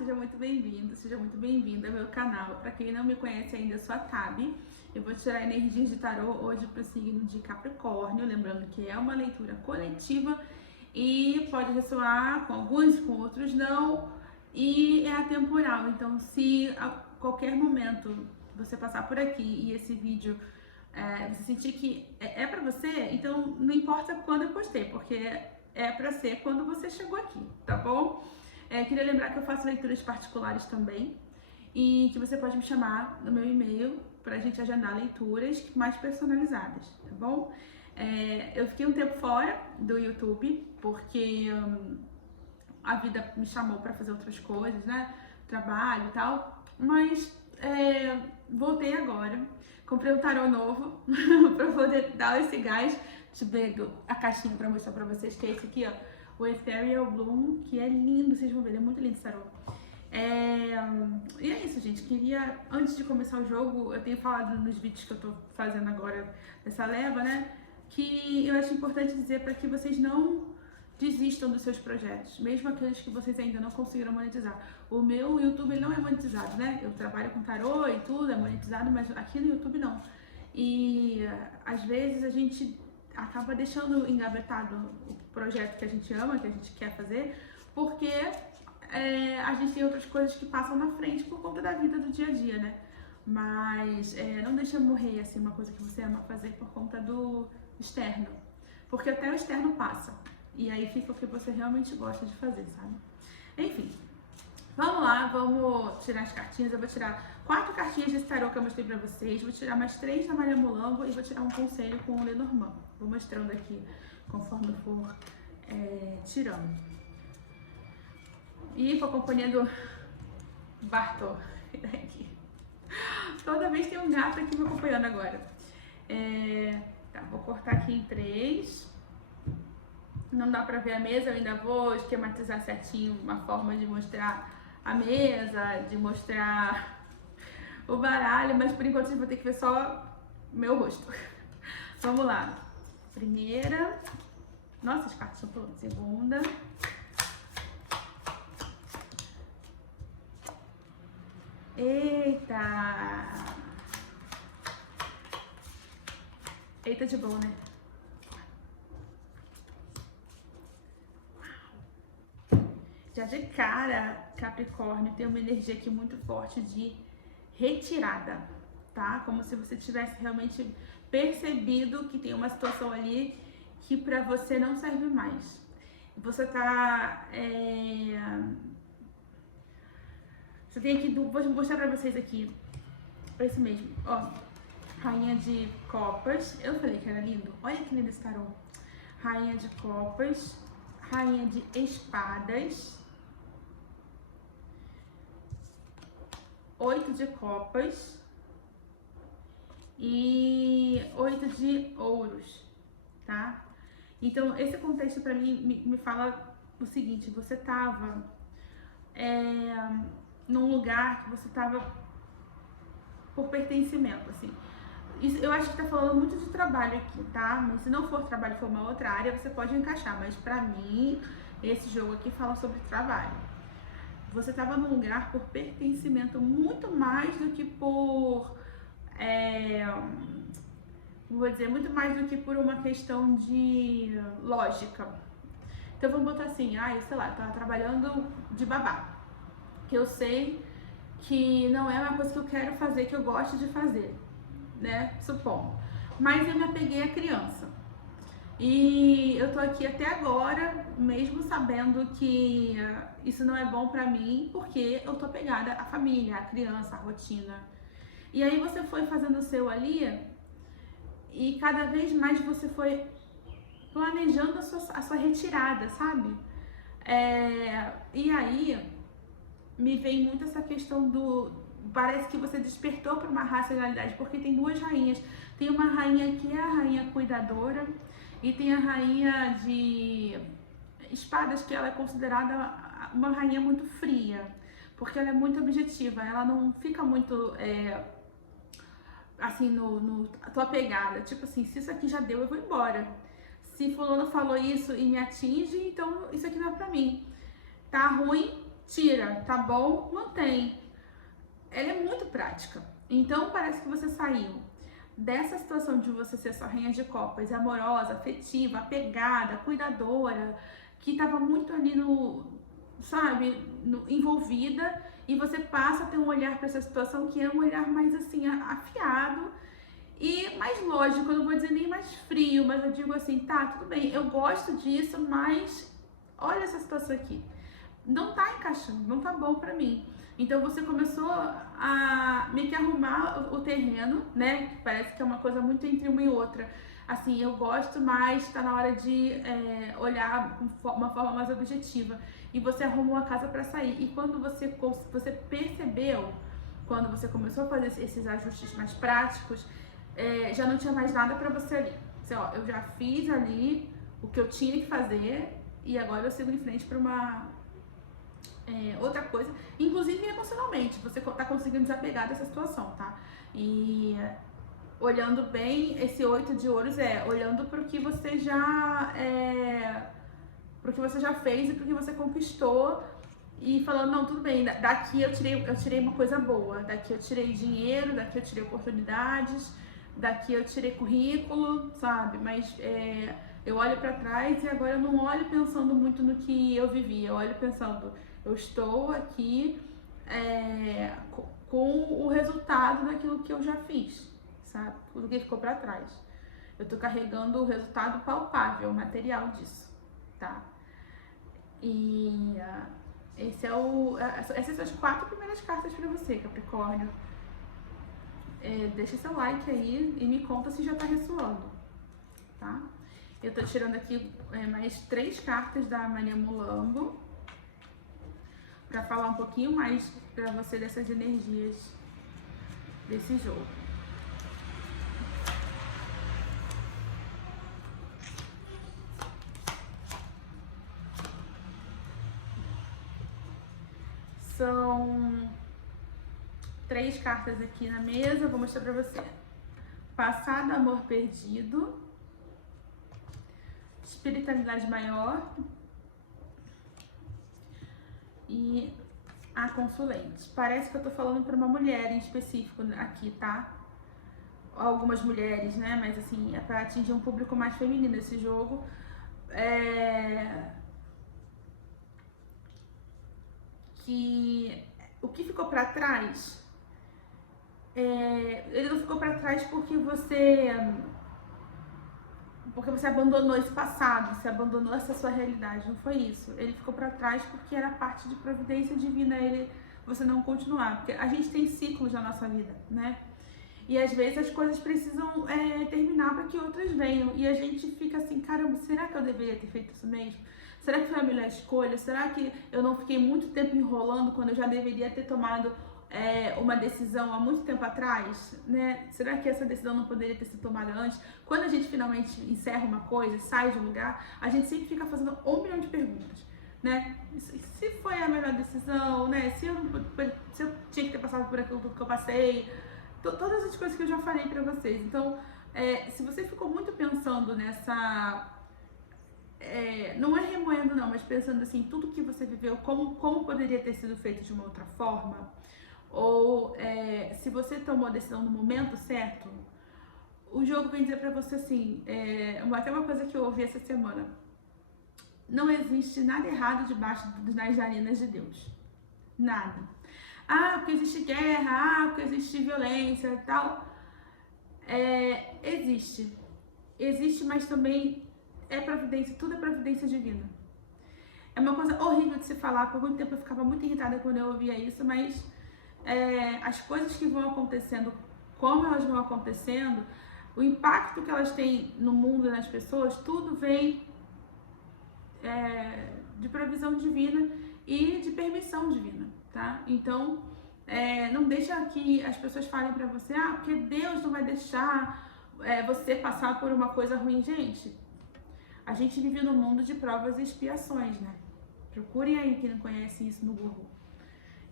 seja muito bem-vindo, seja muito bem-vinda ao meu canal. Para quem não me conhece ainda, eu sou a Tabi. Eu vou tirar energias de tarô hoje para o signo de Capricórnio, lembrando que é uma leitura coletiva e pode ressoar com alguns, com outros não, e é atemporal. Então, se a qualquer momento você passar por aqui e esse vídeo você sentir que é para você, então não importa quando eu postei, porque é para ser quando você chegou aqui, tá bom? Queria lembrar que eu faço leituras particulares também e que você pode me chamar no meu e-mail pra gente agendar leituras mais personalizadas, tá bom? Eu fiquei um tempo fora do YouTube porque a vida me chamou para fazer outras coisas, né? Trabalho e tal, mas voltei agora. Comprei um tarô novo para poder dar esse gás. Deixa eu ver a caixinha para mostrar para vocês, que é esse aqui, ó, o Ethereal Bloom, que é lindo, vocês vão ver, ele é muito lindo esse tarô. E é isso, gente. Queria, antes de começar o jogo, eu tenho falado nos vídeos que eu tô fazendo agora dessa leva, né, que eu acho importante dizer para que vocês não desistam dos seus projetos, mesmo aqueles que vocês ainda não conseguiram monetizar. O meu YouTube não é monetizado, né? Eu trabalho com tarô e tudo, é monetizado, mas aqui no YouTube não. E às vezes a gente acaba deixando engavetado o projeto que a gente ama, que a gente quer fazer, porque a gente tem outras coisas que passam na frente por conta da vida do dia a dia, né? Mas não deixa morrer assim uma coisa que você ama fazer por conta do externo, porque até o externo passa. E aí fica o que você realmente gosta de fazer, sabe? Enfim, vamos lá, vamos tirar as cartinhas. Eu vou tirar 4 cartinhas desse tarô que eu mostrei pra vocês. Vou tirar mais 3 da Maria Molambo e vou tirar um conselho com o Lenormand. Vou mostrando aqui conforme eu for tirando. E com a companhia do Bartô. Aqui. Toda vez tem um gato aqui me acompanhando agora. Tá, vou cortar aqui em 3. Não dá pra ver a mesa, eu ainda vou esquematizar certinho uma forma de mostrar a mesa, de mostrar o baralho, mas por enquanto vocês vão ter que ver só meu rosto. Vamos lá. Primeira. Nossa, as cartas estão pulando. Segunda. Eita! Eita de bom, né? Já de cara, Capricórnio tem uma energia aqui muito forte de retirada, tá? Como se você tivesse realmente percebido que tem uma situação ali que pra você não serve mais. Você tá... Você tem aqui, vou mostrar pra vocês aqui, esse mesmo, ó. Rainha de Copas, eu falei que era lindo, olha que lindo esse tarô. Rainha de Copas, Rainha de Espadas, 8 de Copas e 8 de Ouros, tá? Então, esse contexto pra mim me fala o seguinte: você tava num lugar que você tava por pertencimento, assim. Isso, eu acho que tá falando muito de trabalho aqui, tá? Mas se não for trabalho, for uma outra área, você pode encaixar. Mas pra mim, esse jogo aqui fala sobre trabalho. Você estava num lugar por pertencimento muito mais do que por, vou dizer, muito mais do que por uma questão de lógica. Então vamos botar assim, sei lá, eu tava trabalhando de babá, que eu sei que não é uma coisa que eu quero fazer, que eu gosto de fazer, né, supondo. Mas eu me apeguei à criança. E eu tô aqui até agora, mesmo sabendo que isso não é bom pra mim, porque eu tô apegada à família, à criança, à rotina. E aí você foi fazendo o seu ali, e cada vez mais você foi planejando a sua retirada, sabe? E aí me vem muito essa questão do... Parece que você despertou para uma racionalidade, porque tem 2 rainhas. Tem uma rainha que é a rainha cuidadora, e tem a rainha de espadas, que ela é considerada uma rainha muito fria, porque ela é muito objetiva, ela não fica muito assim, tô apegada, tipo assim, se isso aqui já deu, eu vou embora. Se fulano falou isso e me atinge, então isso aqui não é pra mim. Tá ruim, tira, tá bom, mantém. Ela é muito prática. Então parece que você saiu dessa situação de você ser só rainha de copas, amorosa, afetiva, apegada, cuidadora, que tava muito ali no, sabe, envolvida, e você passa a ter um olhar para essa situação que é um olhar mais assim, afiado e mais lógico. Eu não vou dizer nem mais frio, mas eu digo assim, tá, tudo bem, eu gosto disso, mas olha essa situação aqui. Não tá encaixando, não tá bom pra mim. Então você começou a meio que arrumar o terreno, né? Parece que é uma coisa muito entre uma e outra. Assim, eu gosto, mas tá na hora de olhar de uma forma mais objetiva. E você arrumou a casa para sair. E quando você percebeu, quando você começou a fazer esses ajustes mais práticos, já não tinha mais nada para você ali. Você, ó, eu já fiz ali o que eu tinha que fazer e agora eu sigo em frente para uma outra coisa, inclusive emocionalmente, você tá conseguindo desapegar dessa situação, tá? E olhando bem, esse 8 de ouros olhando pro que você já pro que você já fez e pro que você conquistou e falando, não, tudo bem, daqui eu tirei uma coisa boa, daqui eu tirei dinheiro, daqui eu tirei oportunidades, daqui eu tirei currículo, sabe? Mas eu olho para trás e agora eu não olho pensando muito no que eu vivi, eu olho pensando, eu estou aqui com o resultado daquilo que eu já fiz, sabe? Tudo que ficou para trás. Eu tô carregando o resultado palpável, o material disso, tá? E essas são as 4 primeiras cartas para você, Capricórnio. Deixa seu like aí e me conta se já tá ressoando, tá? Eu tô tirando aqui mais 3 cartas da Maria Mulambo para falar um pouquinho mais para você dessas energias desse jogo. São 3 cartas aqui na mesa, vou mostrar pra você. Passado, amor perdido. Espiritualidade maior. E a consulente. Parece que eu tô falando pra uma mulher em específico aqui, tá? Algumas mulheres, né? Mas assim, é pra atingir um público mais feminino esse jogo. Que o que ficou pra trás ele não ficou para trás porque você abandonou esse passado, você abandonou essa sua realidade, não foi isso. Ele ficou para trás porque era parte de providência divina você não continuar, porque a gente tem ciclos na nossa vida, né? E às vezes as coisas precisam terminar para que outras venham. E a gente fica assim, caramba, será que eu deveria ter feito isso mesmo? Será que foi a melhor escolha? Será que eu não fiquei muito tempo enrolando quando eu já deveria ter tomado uma decisão há muito tempo atrás, né? Será que essa decisão não poderia ter sido tomada antes? Quando a gente finalmente encerra uma coisa, sai de um lugar, a gente sempre fica fazendo 1 milhão de perguntas, né? Se foi a melhor decisão, né? Se eu tinha que ter passado por aquilo tudo que eu passei, todas as coisas que eu já falei pra vocês. Então, se você ficou muito pensando nessa... não é remoendo não, mas pensando assim, tudo que você viveu, como poderia ter sido feito de uma outra forma, ou se você tomou a decisão no momento certo, o jogo vem dizer pra você assim, até uma coisa que eu ouvi essa semana: não existe nada errado debaixo das narinas de Deus, nada. Ah, porque existe guerra, porque existe violência e tal. Existe, mas também é providência, tudo é providência divina. É uma coisa horrível de se falar, por muito tempo eu ficava muito irritada quando eu ouvia isso, mas as coisas que vão acontecendo, como elas vão acontecendo, o impacto que elas têm no mundo e nas pessoas, tudo vem de provisão divina e de permissão divina, tá? Então, não deixa que as pessoas falem pra você, porque Deus não vai deixar você passar por uma coisa ruim. Gente, a gente vive num mundo de provas e expiações, né? Procurem aí quem não conhece isso no Google.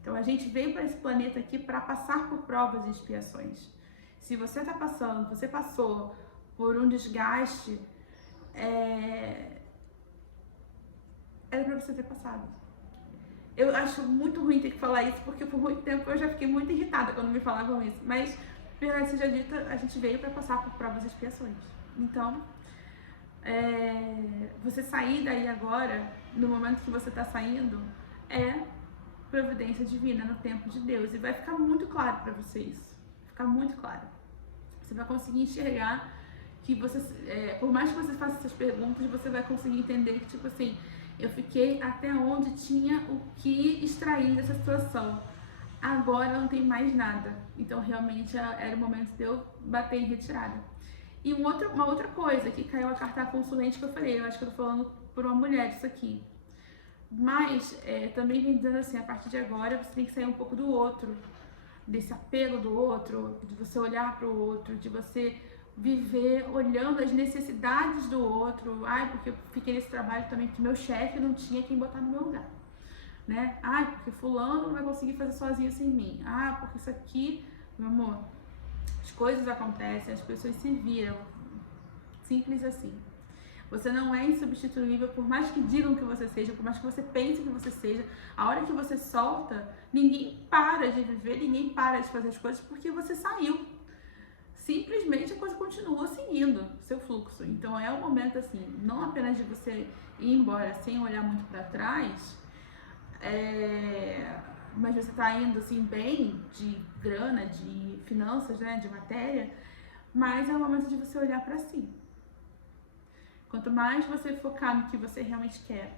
Então a gente veio para esse planeta aqui para passar por provas e expiações. Se você você passou por um desgaste, era para você ter passado. Eu acho muito ruim ter que falar isso, porque por muito tempo eu já fiquei muito irritada quando me falavam isso. Mas, verdade seja dita, a gente veio para passar por provas e expiações. Então, você sair daí agora, no momento que você está saindo, é providência divina no tempo de Deus. E vai ficar muito claro para você isso. Ficar muito claro. Você vai conseguir enxergar que você, por mais que você faça essas perguntas, você vai conseguir entender que, tipo assim, eu fiquei até onde tinha o que extrair dessa situação. Agora não tem mais nada. Então, realmente, era o momento de eu bater em retirada. E uma outra coisa, que caiu a carta consulente que eu falei, eu acho que eu tô falando por uma mulher isso aqui. Mas, também vem dizendo assim, a partir de agora, você tem que sair um pouco do outro. Desse apego do outro, de você olhar para o outro, de você viver olhando as necessidades do outro. Ai, porque eu fiquei nesse trabalho também que meu chefe não tinha quem botar no meu lugar, né? Ai, porque fulano não vai conseguir fazer sozinho sem mim. Ah, porque isso aqui, meu amor, as coisas acontecem, as pessoas se viram. Simples assim. Você não é insubstituível, por mais que digam que você seja, por mais que você pense que você seja. A hora que você solta, ninguém para de viver, ninguém para de fazer as coisas porque você saiu. Simplesmente a coisa continua seguindo seu fluxo. Então é um momento assim, não apenas de você ir embora sem olhar muito para trás, mas você está indo assim bem de grana, de finanças, né, de matéria, mas é o momento de você olhar para si. Quanto mais você focar no que você realmente quer,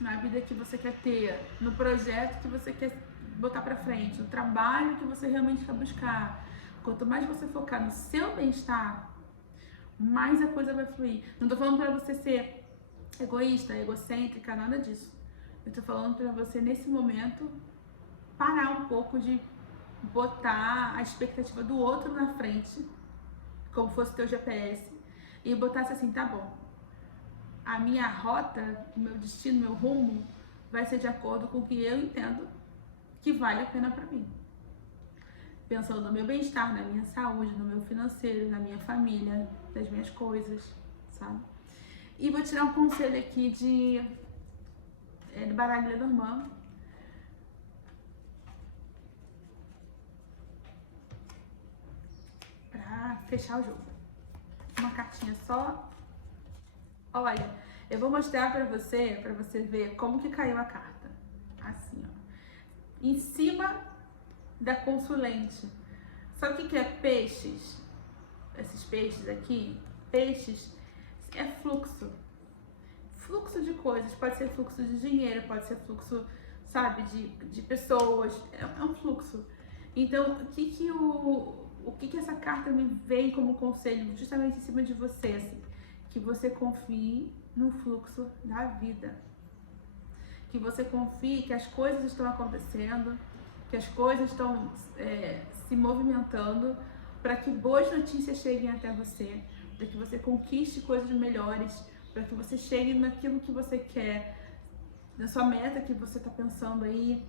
na vida que você quer ter, no projeto que você quer botar pra frente, no trabalho que você realmente quer buscar, quanto mais você focar no seu bem-estar, mais a coisa vai fluir. Não tô falando pra você ser egoísta, egocêntrica, nada disso. Eu tô falando pra você, nesse momento, parar um pouco de botar a expectativa do outro na frente, como fosse teu GPS, e botasse assim, tá bom, a minha rota, o meu destino, meu rumo, vai ser de acordo com o que eu entendo que vale a pena pra mim. Pensando no meu bem-estar, na minha saúde, no meu financeiro, na minha família, das minhas coisas, sabe? E vou tirar um conselho aqui do baralho Lenormand. Pra fechar o jogo. Uma cartinha só. Olha, eu vou mostrar pra você ver como que caiu a carta. Assim, ó. Em cima da consulente. Sabe o que é peixes? Esses peixes aqui? Peixes é fluxo. Fluxo de coisas. Pode ser fluxo de dinheiro, pode ser fluxo, sabe, de pessoas. É um fluxo. Então, o que essa carta me vem como conselho justamente em cima de você, assim? Que você confie no fluxo da vida. Que você confie que as coisas estão acontecendo, que as coisas estão se movimentando para que boas notícias cheguem até você, para que você conquiste coisas melhores, para que você chegue naquilo que você quer, na sua meta que você está pensando aí,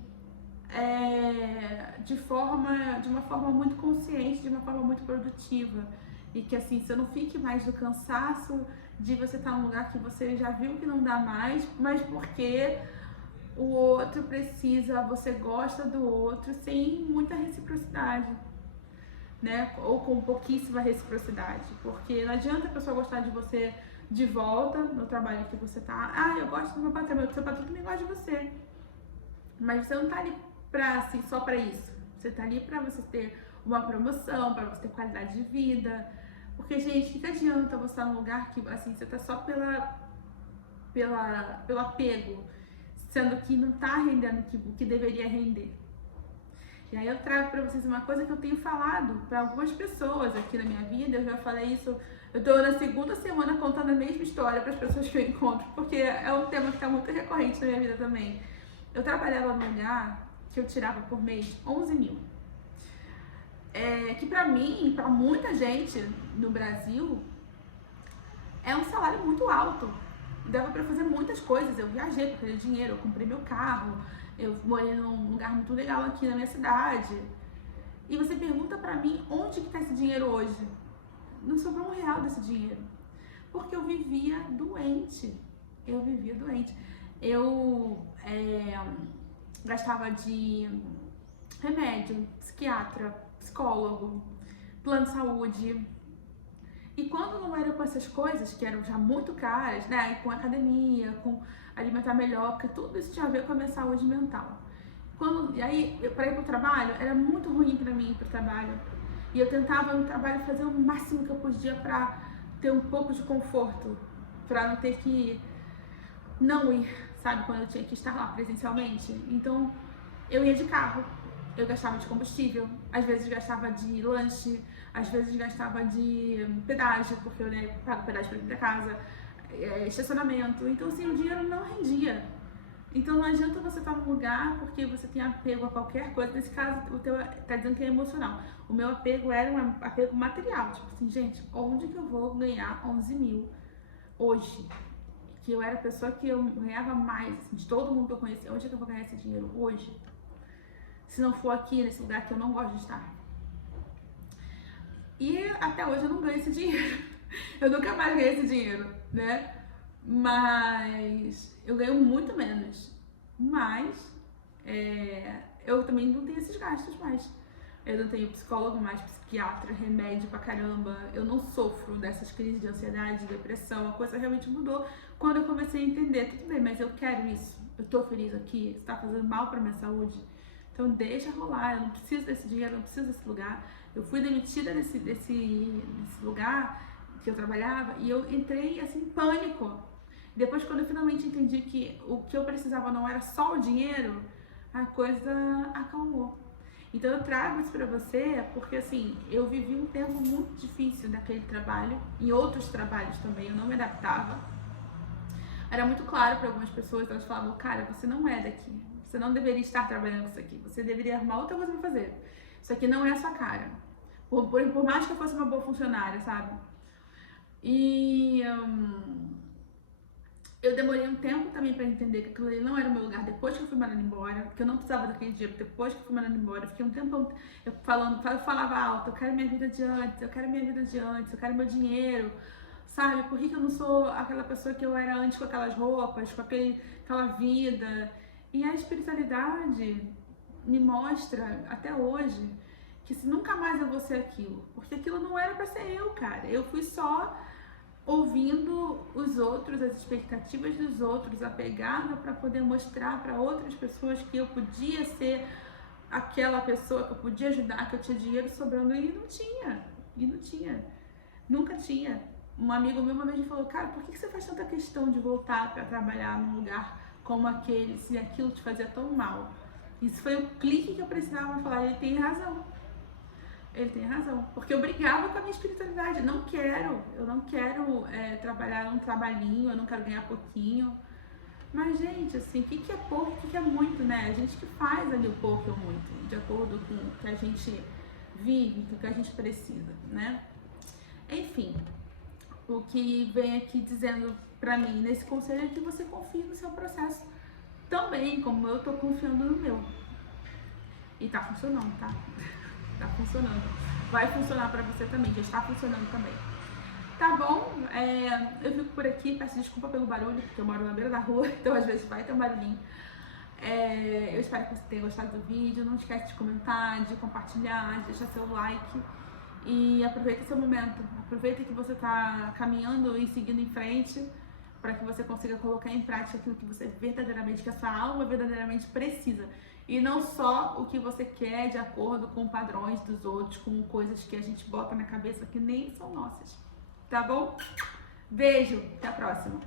de uma forma muito consciente, de uma forma muito produtiva. E que assim, você não fique mais no cansaço de você estar num lugar que você já viu que não dá mais, mas porque o outro precisa, você gosta do outro sem muita reciprocidade, né? Ou com pouquíssima reciprocidade. Porque não adianta a pessoa gostar de você de volta no trabalho que você tá. Ah, eu gosto do meu patrão, meu patrão também gosta de você. Mas você não tá ali assim, só pra isso. Você tá ali pra você ter uma promoção, pra você ter qualidade de vida. Porque, gente, o que adianta você estar num lugar que, assim, você tá só pelo apego, sendo que não tá rendendo o que deveria render. E aí eu trago pra vocês uma coisa que eu tenho falado pra algumas pessoas aqui na minha vida, eu já falei isso, eu tô na segunda semana contando a mesma história pras pessoas que eu encontro, porque é um tema que tá muito recorrente na minha vida também. Eu trabalhava num lugar que eu tirava por mês 11 mil. Que pra mim, pra muita gente no Brasil, é um salário muito alto. Dava pra fazer muitas coisas. Eu viajei pra aquele dinheiro, eu comprei meu carro, eu morei num lugar muito legal aqui na minha cidade. E você pergunta pra mim onde que tá esse dinheiro hoje? Não sobrou R$1 desse dinheiro. Porque eu vivia doente. Eu vivia doente. eu gastava de remédio, psiquiatra, psicólogo, plano de saúde. E quando não era com essas coisas, que eram já muito caras, né, com academia, com alimentar melhor, porque tudo isso tinha a ver com a minha saúde mental. E aí, para ir pro trabalho, era muito ruim para mim ir pro trabalho. E eu tentava no trabalho fazer o máximo que eu podia para ter um pouco de conforto, para não ter que não ir, sabe, quando eu tinha que estar lá presencialmente. Então, eu ia de carro, eu gastava de combustível, às vezes gastava de lanche, às vezes gastava de pedágio, porque eu, né, pago pedágio para ir pra casa, estacionamento. Então, assim, o dinheiro não rendia. Então, não adianta você estar num lugar porque você tem apego a qualquer coisa. Nesse caso, o teu tá dizendo que é emocional. O meu apego era um apego material. Tipo assim, gente, onde que eu vou ganhar 11 mil hoje? Que eu era a pessoa que eu ganhava mais, assim, de todo mundo que eu conhecia. Onde é que eu vou ganhar esse dinheiro hoje? Se não for aqui, nesse lugar que eu não gosto de estar. E até hoje eu não ganho esse dinheiro. Eu nunca mais ganhei esse dinheiro, né? Mas eu ganho muito menos. Mas eu também não tenho esses gastos mais. Eu não tenho psicólogo mais, psiquiatra, remédio pra caramba. Eu não sofro dessas crises de ansiedade, de depressão. A coisa realmente mudou quando eu comecei a entender. Tudo bem, mas eu quero isso. Eu tô feliz aqui. Isso tá fazendo mal pra minha saúde. Então deixa rolar. Eu não preciso desse dinheiro, eu não preciso desse lugar. Eu fui demitida desse lugar que eu trabalhava e eu entrei assim em pânico. Depois, quando eu finalmente entendi que o que eu precisava não era só o dinheiro, a coisa acalmou. Então eu trago isso pra você porque assim, eu vivi um tempo muito difícil daquele trabalho, em outros trabalhos também, eu não me adaptava. Era muito claro para algumas pessoas, elas falavam, cara, você não é daqui, você não deveria estar trabalhando com isso aqui, você deveria arrumar outra coisa pra fazer. Isso aqui não é a sua cara. Por mais que eu fosse uma boa funcionária, sabe? E eu demorei um tempo também pra entender que aquilo ali não era o meu lugar depois que eu fui mandada embora, que eu não precisava daquele dinheiro depois que eu fui mandada embora. Eu fiquei um tempão eu falava alto, eu quero minha vida de antes, eu quero minha vida de antes, eu quero meu dinheiro, sabe? Por que eu não sou aquela pessoa que eu era antes com aquelas roupas, com aquela vida? E a espiritualidade me mostra até hoje que se nunca mais eu vou ser aquilo, porque aquilo não era pra ser eu, cara. Eu fui só ouvindo os outros, as expectativas dos outros, apegada para poder mostrar para outras pessoas que eu podia ser aquela pessoa, que eu podia ajudar, que eu tinha dinheiro sobrando e não tinha, nunca tinha. Um amigo meu uma vez me falou, cara, por que você faz tanta questão de voltar para trabalhar num lugar como aquele, se aquilo te fazia tão mal? Isso foi o clique que eu precisava falar, ele tem razão. Ele tem razão, porque eu brigava com a minha espiritualidade. Eu não quero trabalhar num trabalhinho, eu não quero ganhar pouquinho. Mas, gente, assim, o que é pouco, o que é muito, né? A gente que faz ali o pouco e o muito, de acordo com o que a gente vive, com o que a gente precisa, né? Enfim, o que vem aqui dizendo pra mim nesse conselho é que você confie no seu processo também, como eu tô confiando no meu. E tá funcionando, tá? Tá funcionando. Vai funcionar pra você também, já está funcionando também. Tá bom? Eu fico por aqui, peço desculpa pelo barulho, porque eu moro na beira da rua, então às vezes vai ter um barulhinho. Eu espero que você tenha gostado do vídeo. Não esquece de comentar, de compartilhar, de deixar seu like. E aproveita seu momento. Aproveita que você tá caminhando e seguindo em frente, para que você consiga colocar em prática aquilo que você verdadeiramente, que a sua alma verdadeiramente precisa. E não só o que você quer de acordo com padrões dos outros, com coisas que a gente bota na cabeça que nem são nossas. Tá bom? Beijo, até a próxima.